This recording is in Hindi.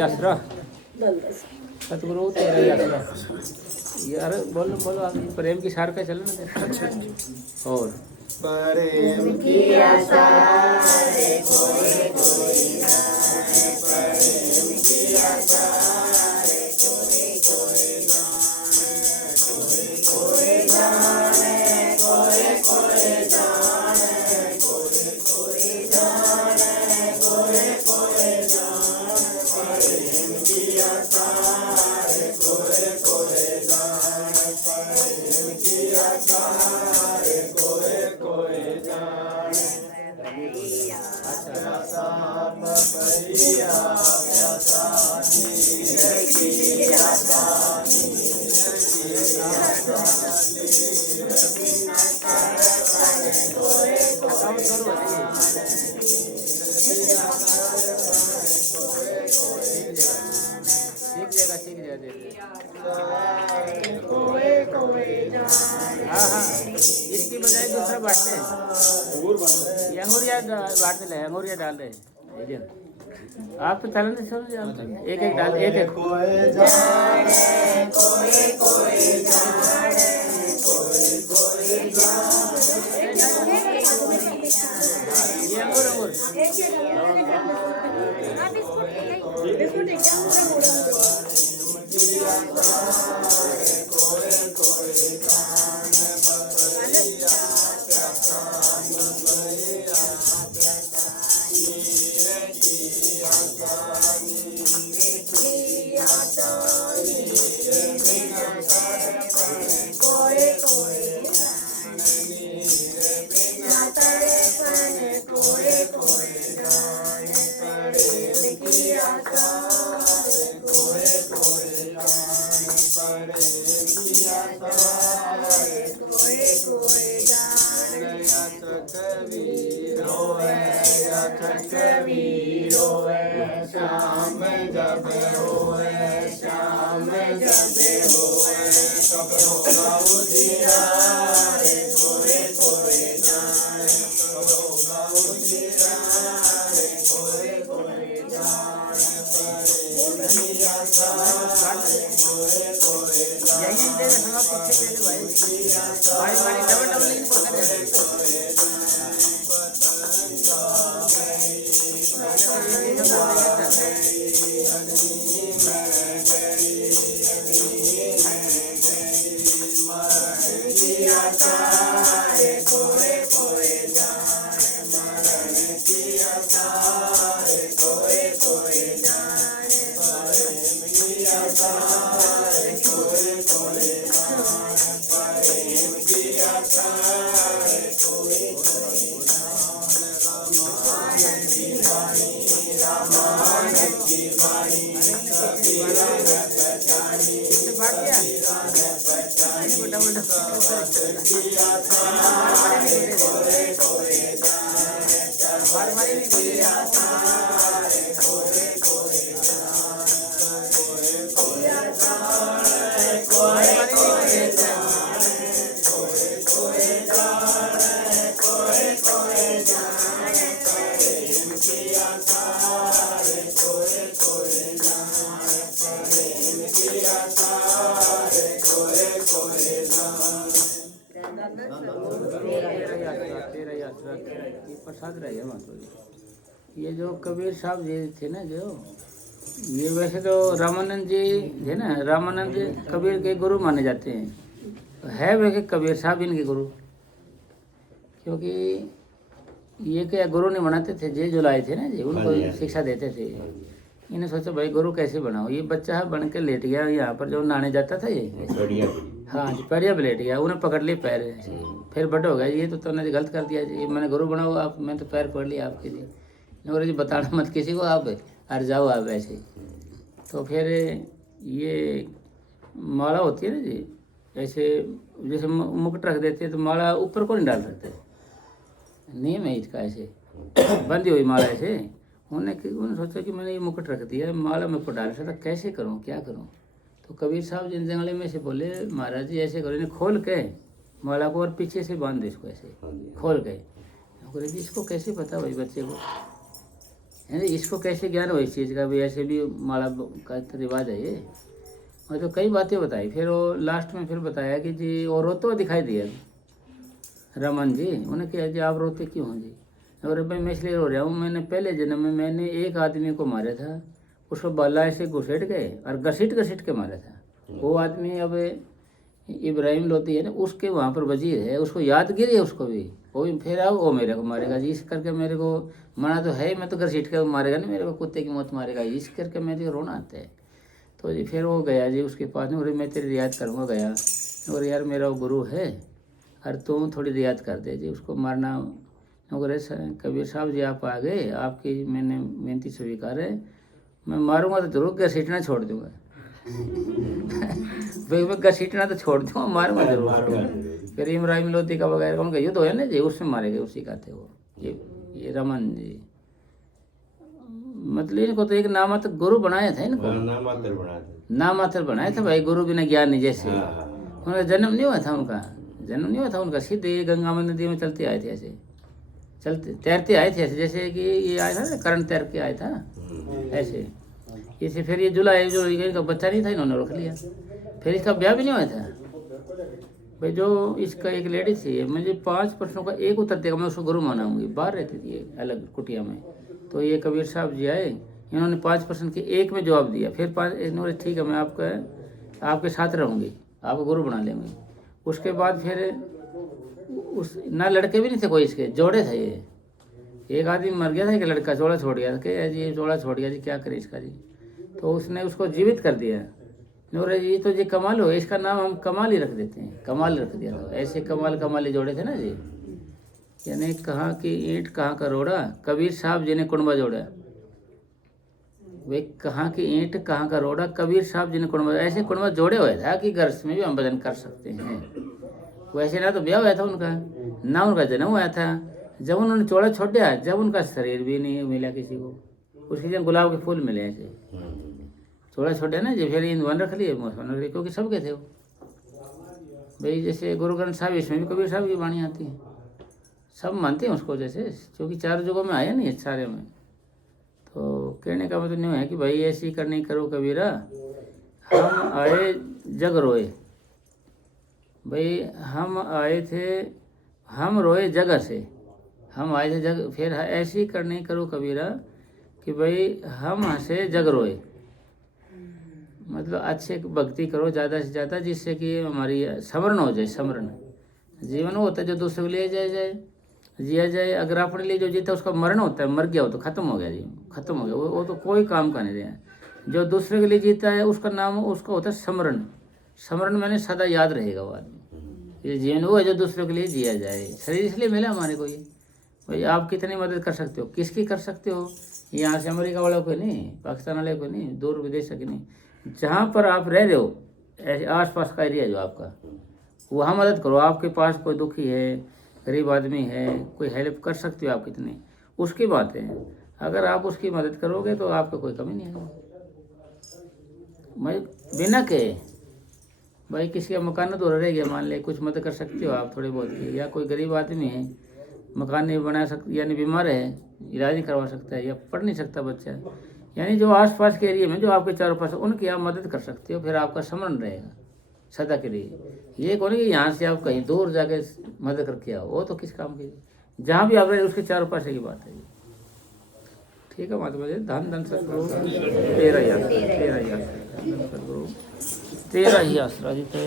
आसरा सतगुरु तेरा ही आसरा यार बोलो बोलो आप प्रेम की सार का चलो ना और प्रेम की आशा रे कोई कोई जाने प्रेम की आशा रे कोई कोई जाने कोई कोई जाने कोई कोई जाने कोई कोई जाने कोई कोई जाने प्रेम की आशा रे कोई कोई जाने प्रेम की आशा रे कोई कोई जाने प्यासा पपैया प्यासा नीर की आशा नीर की आशा नीर बिना करे पड़े कोई कोई जाने बिना करे पड़े कोई कोई सीख जाएगा कोई कोई जाने हाँ हाँ इसकी बजाय दूसरा बांटते हैं ये अंगूरिया बांटते ले अंगूरिया डाल रहे आप तो चलन समझ एक एक डाल एक एक कोई जाने कोई कोई जाने कोई कोई जाने ये अंगूर श्याम जब होए श्याम जब होए कब होगा उजियारे कोई कोई जाने कब होगा उजियारे कोई कोई जाने प्रेम की आशा कोई कोई यही दे सब पीछे दे भाई भाई हमारी डबल डबल इन पकड़ है प्रसाद रह गया ये जो कबीर साहब जी थे ना जो ये वैसे तो रामानंद जी थे ना रामानंद कबीर के गुरु माने जाते हैं है वैसे कबीर साहब इनके गुरु क्योंकि ये क्या गुरु नहीं बनाते थे जे जो लाए थे ना जी उनको शिक्षा देते थे इन्हें सोचा भाई गुरु कैसे बनाओ ये बच्चा है बन के लेट गया यहाँ पर जो नहाने जाता था ये हाँ जी पैरिया पे लेट गया उन्हें पकड़ लिए पैर फिर बड़ा हो गया ये तो तुमने गलत कर दिया जी मैंने गुरु बनाओ आप मैं तो पैर पकड़ लिया आपके जी बोले जी बताना मत किसी को आप अर जाओ आप ऐसे तो फिर ये माला होती है ना जी ऐसे जैसे मुकुट रख देते हैं तो माला ऊपर को नहीं डाल सकते नियम है इसका ऐसे बंदी हुई माला ऐसे उन्होंने सोचा कि मैंने ये मुकुट रख दिया माला मैं को डाल सकता कैसे करूँ क्या करूँ तो कबीर साहब जिन जंगले में से बोले महाराज जी ऐसे करो इन्हें खोल के माला को और पीछे से बांध दे इसको ऐसे खोल के बोले जी इसको कैसे पता भाई बच्चे को है ना, इसको कैसे ज्ञान हो इस चीज़ का भी, ऐसे भी माला का तो रिवाज है ये। और तो कई बातें बताई, फिर वो लास्ट में फिर बताया कि जी और रोते हुए दिखाई दिया रमन जी। उन्हें कहा जी आप रोते क्यों हैं जी? और भाई मैं इसलिए रो रहा हूँ, मैंने पहले जन्म में मैंने एक आदमी को मारा था, उसको बल्ला ऐसे घुसेट गए और घसीट घसीट के मारा था। वो आदमी अब इब्राहिम लोधी है ना, उसके वहाँ पर वजीर है, उसको यादगिरी है उसको भी, वो भी फिर आओ वो मेरे को मारेगा जी, इस करके मेरे को मना तो है, मैं तो घसीट के मारेगा नहीं, मेरे को कुत्ते की मौत मारेगा, इस करके मेरे रोना आता है। तो जी फिर वो गया जी उसके पास में, और मैं तेरी रियायत करूँगा गया, और यार मेरा वो गुरु है और तुम थोड़ी रियायत कर दे जी उसको मारना। और कबीर साहब जी आप आ गए, आपकी मैंने विनती स्वीकार है, मैं मारूंगा तो जरूर, घसीटना छोड़ दूंगा भाई मैं घसीटना तो छोड़ दूंगा, मारूंगा जरूर। फिर इब्राहिम लोधी का वगैरह उनका युद्ध होया ना जी, उसमें मारे गए उसी का थे वो, ये रमन जी। मतलब इनको तो एक नामात्र गुरु बनाया था, इनको नामात्र बनाया था भाई, गुरु बिना ज्ञान नहीं। जैसे उनका जन्म नहीं हुआ था, उनका जन्म नहीं हुआ था, उनका सीधे गंगा में नदी में चलते आए थे, ऐसे चलते तैरते आए थे, ऐसे जैसे कि ये आया था ना करण तैर के आया था ऐसे। इसे फिर ये जुलाई जो इनका बच्चा नहीं था, इन्होंने रख लिया, फिर इसका ब्याह भी नहीं हुआ था भाई। जो इसका एक लेडी थी, मुझे 5 प्रश्नों का एक उत्तर देगा, मैं उसको गुरु मानाऊंगी। बाहर रहती थी अलग कुटिया में, तो ये कबीर साहब जी आए, इन्होंने 5 प्रश्न के एक में जवाब दिया, फिर 5 इन्होंने ठीक है मैं आपके साथ रहूँगी, आपको गुरु बना लेंगे। उसके बाद फिर उस ना लड़के भी नहीं थे कोई, इसके जोड़े थे ये, एक आदमी मर गया था, एक लड़का जोड़ा छोड़ गया था कि जी जोड़ा छोड़ गया जी, क्या करे इसका जी। तो उसने उसको जीवित कर दिया, और ये तो जी कमाल हो, इसका नाम हम कमाल ही रख देते हैं, कमाल रख दिया। तो ऐसे कमाली जोड़े थे ना जी, यानी कहाँ की ईंट कहाँ का रोड़ा, कबीर साहब जी ने कुंडवा जोड़ा। वे कहाँ की ईंट कहाँ का रोड़ा, कबीर साहब जी ने कुंडवा, ऐसे कुंडवा जोड़े हुए था कि घर में भी हम भजन कर सकते हैं। वैसे ना तो ब्याह हुआ था उनका, ना उनका जन्म हुआ था, जब उन्होंने चौड़ा छोड़ दिया, जब उनका शरीर भी नहीं मिला किसी को, उसके लिए गुलाब के फूल मिले ऐसे, चौड़ा छोड़ ना जी, फिर ईंधवन रख लिए, मौसम रख लिए, क्योंकि सब के थे वो भाई। जैसे गुरु ग्रंथ साहब, इसमें भी कबीर साहब की वाणी आती है, सब मानते हैं उसको, जैसे क्योंकि 4 युगों में आया नहीं सारे में। तो कहने का मतलब नहीं है कि भाई ऐसी करनी करो कबीरा, हम आए जग रोए भाई, हम आए थे, हम रोए जगह से, हम आए थे जग, फिर ऐसी करनी करो कबीरा कि भाई हम हंसे जग रोए। मतलब अच्छे भक्ति करो ज़्यादा से ज़्यादा, जिससे कि हमारी स्मरण हो जाए, स्मरण जीवन वो होता है जो दूसरे को ले जिया जाए। अगर अपने लिए जो जीता उसका मरण होता है, मर गया हो तो खत्म हो गया जी, खत्म हो गया वो तो कोई काम का नहीं रहा। जो दूसरे के लिए जीता है उसका नाम उसका होता है स्मरण। स्मरण मैंने सदा याद रहेगा वो आदमी। ये जीवन वो है जो दूसरों के लिए जिया जाए। शरीर इसलिए मिला हमारे को, ये भाई आप कितनी मदद कर सकते हो, किसकी कर सकते हो, यहाँ से अमेरिका वालों को नहीं, पाकिस्तान वाले को नहीं, दूर विदेश के नहीं, जहाँ पर आप रह रहे हो ऐसे आस पास का एरिया जो आपका, वहाँ मदद करो। आपके पास कोई दुखी है, गरीब आदमी है, कोई हेल्प कर सकते हो आप कितनी, उसकी बात है। अगर आप उसकी मदद करोगे तो आपको कोई कमी नहीं है। मैं बिना के भाई किसी का मकान अधूरा रह गया, मान ले कुछ मदद कर सकते हो आप थोड़े बहुत की, या कोई गरीब आदमी है मकान नहीं बना सकता, यानी बीमार है, इलाज नहीं करवा सकता है, या पढ़ नहीं सकता बच्चा, यानी जो आसपास के एरिया में जो आपके चारों पास, उनकी आप मदद कर सकते हो, फिर आपका स्मरण रहेगा सदा के लिए। ये कौन है कि यहाँ से आप कहीं दूर जाके मदद करके आओ, वो तो किस काम की, जहाँ भी आप रहे उसके चारों पास की बात है। ठीक है महात्मा जी, धन धन सतगुरु, तेरा ही आसरा जी, तेरा